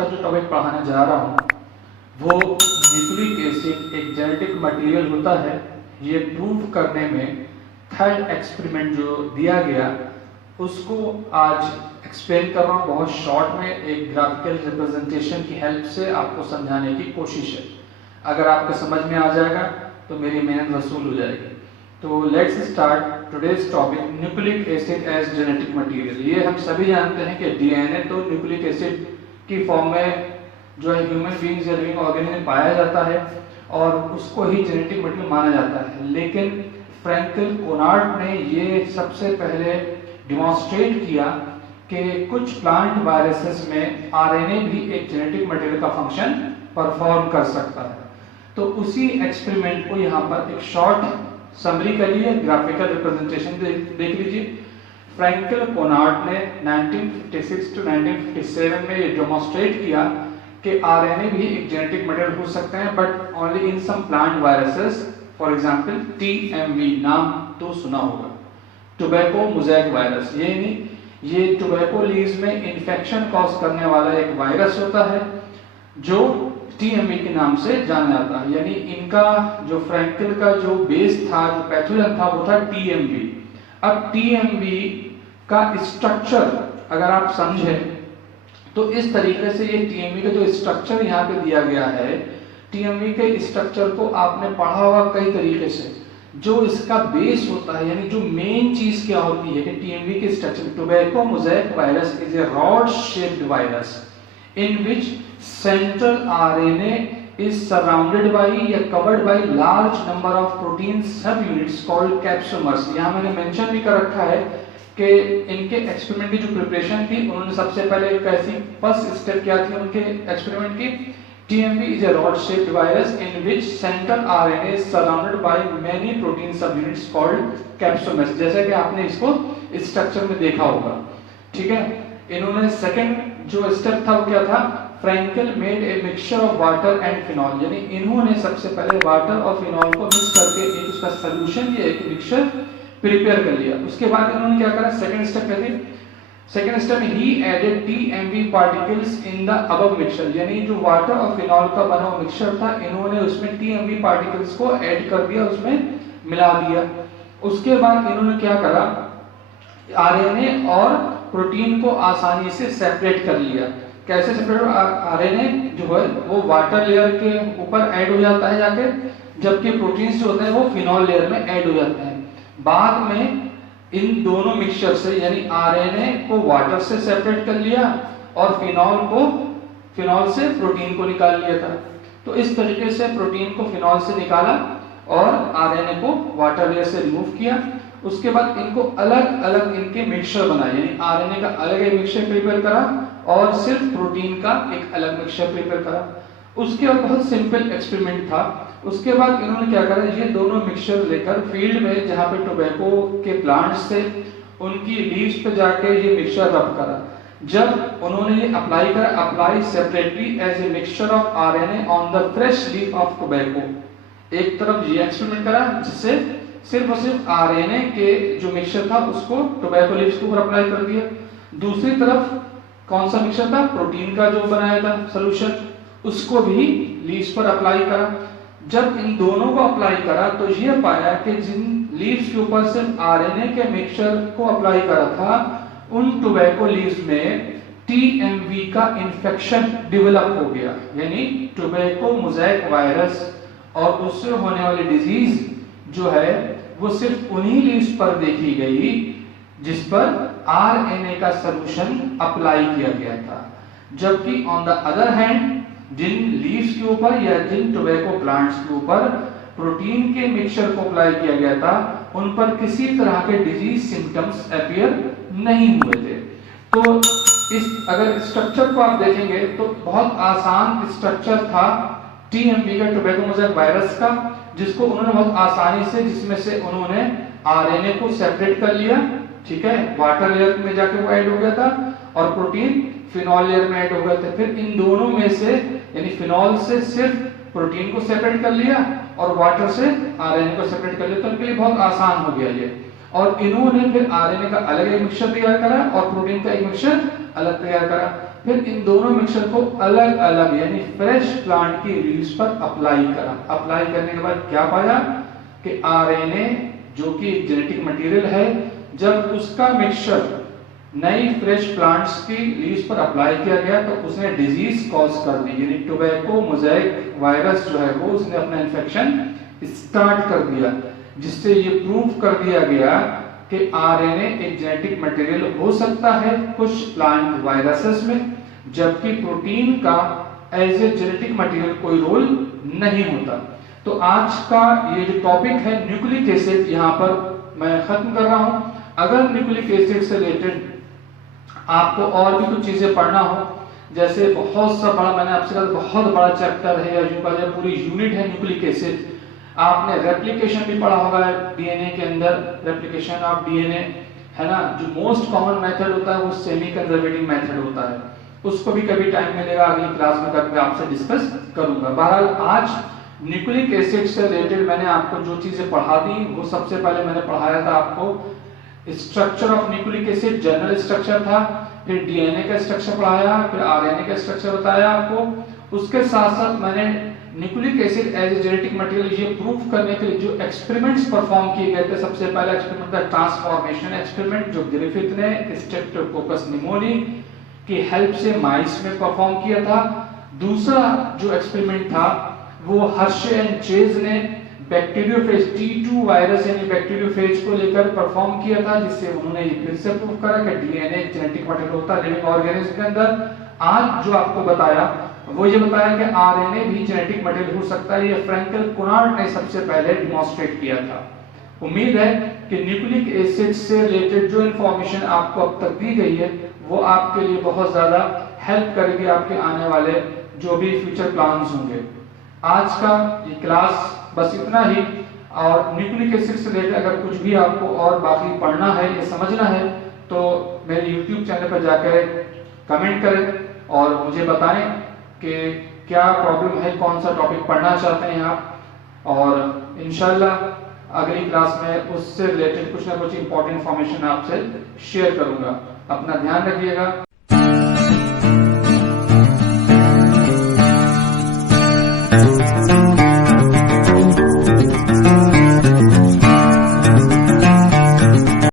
का जो टॉपिक पढ़ाने जा रहा हूँ वो न्यूक्लिक एसिड एक जेनेटिक मटेरियल होता है। ये प्रूव करने में थर्ड एक्सपेरिमेंट जो दिया गया उसको आज एक्सप्लेन कर रहा हूँ बहुत शॉर्ट में, एक ग्राफिकल रिप्रेजेंटेशन की हेल्प से आपको समझाने की कोशिश है। अगर आपके समझ में आ जाएगा तो मेरी मेहनत वसूल हो जाएगी। तो let's start today's topic, nucleic acid as genetic material. ये हम सभी जानते हैं कि डीएनए तो न्यूक्लिक एसिड की फॉर्म में जो है ह्यूमन बींग्स या लिविंग ऑर्गेनिज्म में पाया जाता है और उसको ही जेनेटिक मटेरियल माना जाता है। लेकिन फ्रैंकल कोनार्ड ने ये सबसे पहले डिमॉन्स्ट्रेट किया कि कुछ प्लांट वायरसेस में आरएनए भी एक जेनेटिक मटेरियल का फंक्शन परफॉर्म कर सकता है। तो उसी एक्सपेरिमेंट को यहाँ पर एक शॉर्ट समरी के लिए ग्राफिकल रिप्रेजेंटेशन देख लीजिए। फ्रैंकल कोनार्ड ने 1956 टू 1957 में ये डेमोंस्ट्रेट किया कि आरएनए भी एक जेनेटिक मटेरियल हो सकते हैं, but only in some plant viruses. For example TMV नाम तो सुना होगा, टोबैको मोज़ेक वायरस। ये टोबैको लीव्स में इन्फेक्शन कॉज करने वाला एक वायरस होता है जो टीएमवी के नाम से जाना जाता है। यानी इनका जो फ्रैंकल का जो बेस था, जो पैथोजन था, वो था टीएमवी। अब टीएमवी का स्ट्रक्चर अगर आप समझें तो इस तरीके से ये टीएमवी का जो स्ट्रक्चर यहाँ पे दिया गया है, टीएमवी के स्ट्रक्चर को आपने पढ़ा होगा कई तरीके से। जो इसका बेस होता है, यानी जो मेन चीज क्या होती है कि टीएमवी के structure, tobacco mosaic virus is a rod shaped virus in which central RNA is surrounded by या covered by large number of protein subunits called capsomers। यहाँ मैंने मेंशन भी कर रखा है कि इनके एक्सपेरिमेंट की जो प्रिपरेशन थी, उन्होंने सबसे पहले कैसी फर्स्ट स्टेप क्या थी उनके एक्सपेरिमेंट की, TMV is a rod shaped virus in which central RNA is surrounded by many protein subunits called capsomers। जैसे कि आपने इसको स्ट्रक्चर में देखा होगा, ठीक है। इन्होंने सेकंड जो स्टेप था वो क्या था, Fraenkel made a mixture of water and phenol. यानी इन्होंने सबसे पहले वाटर और फिनॉल को मिक्स करके एक उसका सॉल्यूशन या एक मिक्सचर प्रिपेयर कर लिया। उसके बाद इन्होंने क्या करा, सेकंड स्टेप क्या थी, सेकंड स्टेप में ही added TMV particles in the above mixture. यानी जो वाटर और फिनॉल का बना हुआ मिक्सचर था, इन्होंने उसमें टीएमवी पार्टिकल्स को ऐड कर दिया, उसमें मिला दिया। उसके बाद इन्होंने क्या करा, आरएनए और प्रोटीन को आसानी से सेपरेट कर लिया। कैसे सेपरेट, आरएनए जो है वो वाटर लेयर के ऊपर ऐड हो जाता है जाके, जबकि प्रोटीन्स जो होते हैं वो फिनॉल लेयर में ऐड हो जाते हैं। बाद में इन दोनों मिक्सचर से, यानी आरएनए को वाटर से सेपरेट कर लिया और फिनॉल से प्रोटीन को निकाल लिया था। तो इस तरीके से प्रोटीन को फिनॉल से निकाला और आरएनए को वाटर लेयर से रिमूव किया। उसके बाद इनको अलग अलग इनके मिक्सचर बनाए, यानी आरएनए का अलग एक मिक्सचर प्रिपेयर करा और सिर्फ प्रोटीन का एक अलग मिक्सचर प्रिपेयर करा। उसके बाद बहुत सिंपल एक्सपेरिमेंट था। उसके बाद इन्होंने क्या करा, ये दोनों मिक्सचर लेकर फील्ड में जहाँ पे टोबैको के प्लांट्स थे उनकी लीव्स पे जाके ये मिक्सचर रब करा। जब उन्होंने ये अप्लाई करा, apply separately as a mixture of RNA on the fresh leaf of tobacco. एक तरफ ये एक्सपेरिमेंट करा जिससे सिर्फ और सिर्फ आरएनए के जो मिक्सचर था उसको टोबैको लीव्स के ऊपर अप्लाई कर दिया। दूसरी तरफ कौन सा मिक्सचर था, प्रोटीन का जो बनाया था सॉल्यूशन, उसको भी लीव्स पर अप्लाई करा। जब इन दोनों को अप्लाई करा तो ये पाया कि जिन लीव्स के ऊपर सिर्फ आरएनए के मिक्सचर को अप्लाई करा था, उन टोबैको लीव्स में टीएमवी का इन्फेक्शन डेवलप हो गया। यानी टोबैको मोज़ेक वायरस और उससे होने वाली डिजीज जो है वो सिर्फ उन्हीं लीव्स पर देखी गई जिस पर आरएनए का सॉल्यूशन अप्लाई किया गया था। जबकि ऑन द अदर हैंड जिन लीव्स के ऊपर या जिन टोबैको प्लांट्स के ऊपर प्रोटीन के मिक्सचर को अप्लाई किया गया था, उन पर किसी तरह के डिजीज सिम्टम्स अपीयर नहीं हुए थे। तो इस अगर स्ट्रक्चर को आप देखेंगे तो बहुत आसान स्ट्रक्चर था टीएमवी का, टोबैको मोज़ेक वायरस का, जिसको उन्होंने बहुत आसानी से, जिसमें से उन्होंने आरएनए को सेपरेट कर लिया, ठीक है, वाटर लेयर में जाके वो ऐड हो गया था और प्रोटीन फिनॉल लेयर में ऐड हो गए थे। फिर इन दोनों में से, यानी फिनॉल से सिर्फ प्रोटीन को सेपरेट कर लिया और वाटर से आरएनए को सेपरेट कर लिया। तो इनके लिए बहुत आसान हो गया ये। और इन्होंने फिर आरएनए का अलग एक मिक्सचर तैयार करा और प्रोटीन का एक मिक्सचर अलग तैयार करा। फिर इन दोनों मिक्सचर को अलग अलग यानी फ्रेश प्लांट की लीव्स पर अप्लाई करा। अप्लाई करने के बाद क्या पाया कि आरएनए जो कि जेनेटिक मटेरियल है, जब उसका मिक्सचर नई फ्रेश प्लांट्स की लीव्स पर अप्लाई किया गया तो उसने डिजीज कॉज कर दी, यानी टोबैको मोज़ेक वायरस जो है वो उसने अपना इन्फेक्शन स्टार्ट कर दिया, जिससे ये प्रूव कर दिया गया कि आरएनए एक जेनेटिक मटेरियल हो सकता है कुछ प्लांट वायरसेस में, जबकि प्रोटीन का एज ए जेनेटिक मटेरियल कोई रोल नहीं होता। तो आज का ये जो टॉपिक है न्यूक्लिक एसिड, यहाँ पर मैं खत्म कर रहा हूं। अगर न्यूक्लिक एसिड से रिलेटेड आपको और भी कुछ चीजें पढ़ना हो, जैसे बहुत सा बड़ा, मैंने आपसे कहा बहुत बड़ा चैप्टर है या यूं कहा जाए पूरी यूनिट है न्यूक्लिक एसिड। आपने रेप्लिकेशन भी पढ़ा होगा डीएनए के अंदर, रेप्लिकेशन ऑफ डीएनए है ना, जो मोस्ट कॉमन मेथड होता है वो सेमी कंजर्वेटिव मेथड होता है, उसको भी कभी टाइम मिलेगा अगली क्लास में कभी आपसे डिस्कस करूंगा। बहरहाल आज न्यूक्लिक एसिड से रिलेटेड मैंने आपको जो चीजें पढ़ा दी वो सबसे पहले मैंने पढ़ाया था आपको structure of nucleic acid, general structure था, फिर डीएनए का स्ट्रक्चर पढ़ाया, फिर आरएनए का स्ट्रक्चर बताया आपको। उसके साथ साथ मैंने nucleic acid as a genetic material ये प्रूव करने के लिए जो एक्सपेरिमेंट्स परफॉर्म किए गए थे, सबसे पहला एक्सपेरिमेंट था ट्रांसफॉर्मेशन एक्सपेरिमेंट, जो ग्रिफिथ ने स्ट्रेप्टोकोकस निमोनी की हेल्प से माइस में परफॉर्म किया था। दूसरा जो एक्सपेरिमेंट था वो हर्शे एंड चेज ने बैक्टीरियोफेज T2 वायरस यानी बैक्टीरियोफेज को लेकर परफॉर्म किया था, जिससे उन्होंने ये फिर से प्रूव करा कि डीएनए जेनेटिक मटेरियल होता है लिविंग ऑर्गेनिज्म के अंदर। आज जो आपको बताया वो ये बताया कि आरएनए भी जेनेटिक मटेरियल हो सकता है, ये फ्रैंकल कुनार्ड ने सबसे पहले डेमोंस्ट्रेट किया था। उम्मीद है कि न्यूक्लिक एसिड से रिलेटेड जो इंफॉर्मेशन आपको अब तक दी गई है वो आपके लिए बहुत ज्यादा हेल्प करेगी आपके आने वाले जो भी फ्यूचर प्लान्स होंगे। आज का ये क्लास बस इतना ही, और न्यूक्लिक एसिड से रिलेटेड अगर कुछ भी आपको और बाकी पढ़ना है या समझना है तो मेरे YouTube चैनल पर जाकर कमेंट करें और मुझे बताएं कि क्या प्रॉब्लम है, कौन सा टॉपिक पढ़ना चाहते हैं आप, और इंशाल्लाह अगली क्लास में उससे रिलेटेड कुछ ना कुछ इंपॉर्टेंट इंफॉर्मेशन आपसे शेयर करूंगा। अपना ध्यान रखिएगा।